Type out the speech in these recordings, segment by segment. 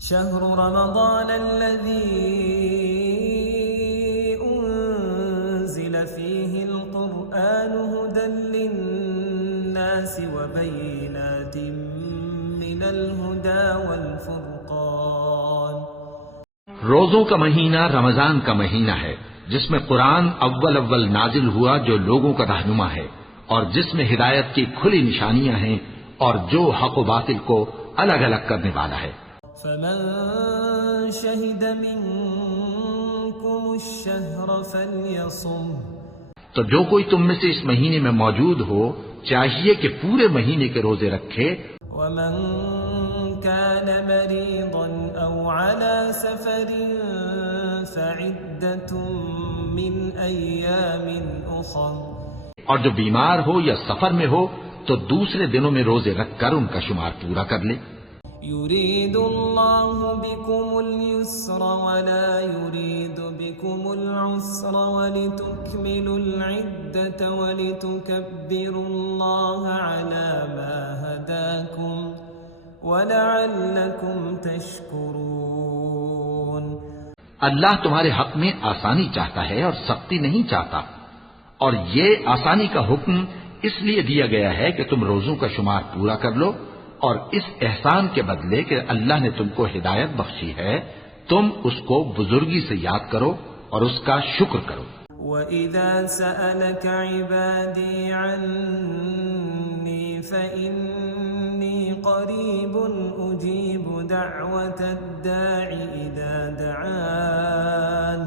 شهر رمضان الذي أنزل فيه القرآن هدى للناس وبينات من الهدى والفرقان. روزوں کا مہینہ رمضان کا مہینہ ہے جس میں قرآن اول نازل ہوا جو لوگوں کا رہنما ہے اور جس میں ہدایت کی کھلی نشانیاں ہیں اور جو حق و باطل کو الگ الگ کرنے والا ہے. فمن شهد منكم الشهر فليصم. تو جو کوئی تم میں سے اس مہینے میں موجود ہو چاہیے کہ پورے مہینے کے روزے رکھے. ومن كان مريضا أو على سفر فعدة من أيام أخر. اور جو بیمار ہو یا سفر میں ہو تو دوسرے دنوں میں روزے رکھ کر ان کا شمار پورا کر لے. يريد الله بكم اليسر ولا يريد بكم العسر ولتكملوا العدة ولتكبروا الله على ما هداكم وَلَعَلَّكُمْ تَشْكُرُونَ. اللہ تمہارے حق میں آسانی چاہتا ہے اور سختی نہیں چاہتا، اور یہ آسانی کا حکم اس لیے دیا گیا ہے کہ تم روزوں کا شمار پورا کر لو، اور اس احسان کے بدلے کہ اللہ نے تم کو ہدایت بخشی ہے تم اس کو بزرگی سے یاد کرو اور اس کا شکر کرو. وَإِذَا سَأَلَكَ عِبَادِي عَنِّي فَإِنِّي قَرِيبٌ أُجِيبُ دَعْوَةَ الدَّاعِ إِذَا دَعَانِ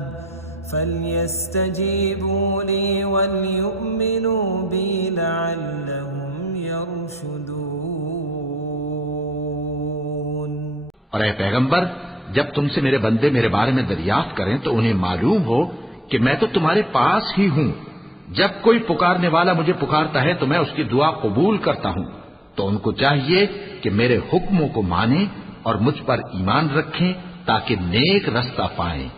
فَلْيَسْتَجِيبُوا لِي وَلْيُؤْمِنُوا بِي لَعَلَّهُمْ يَرْشُدُونَ. اور اے پیغمبر جب تم سے میرے بندے میرے بارے میں دریافت کریں تو انہیں معلوم ہو کہ میں تو تمہارے پاس ہی ہوں. جب کوئی پکارنے والا مجھے پکارتا ہے تو میں اس کی دعا قبول کرتا ہوں. تو ان کو چاہیے کہ میرے حکموں کو مانیں اور مجھ پر ایمان رکھیں تاکہ نیک رستہ پائیں.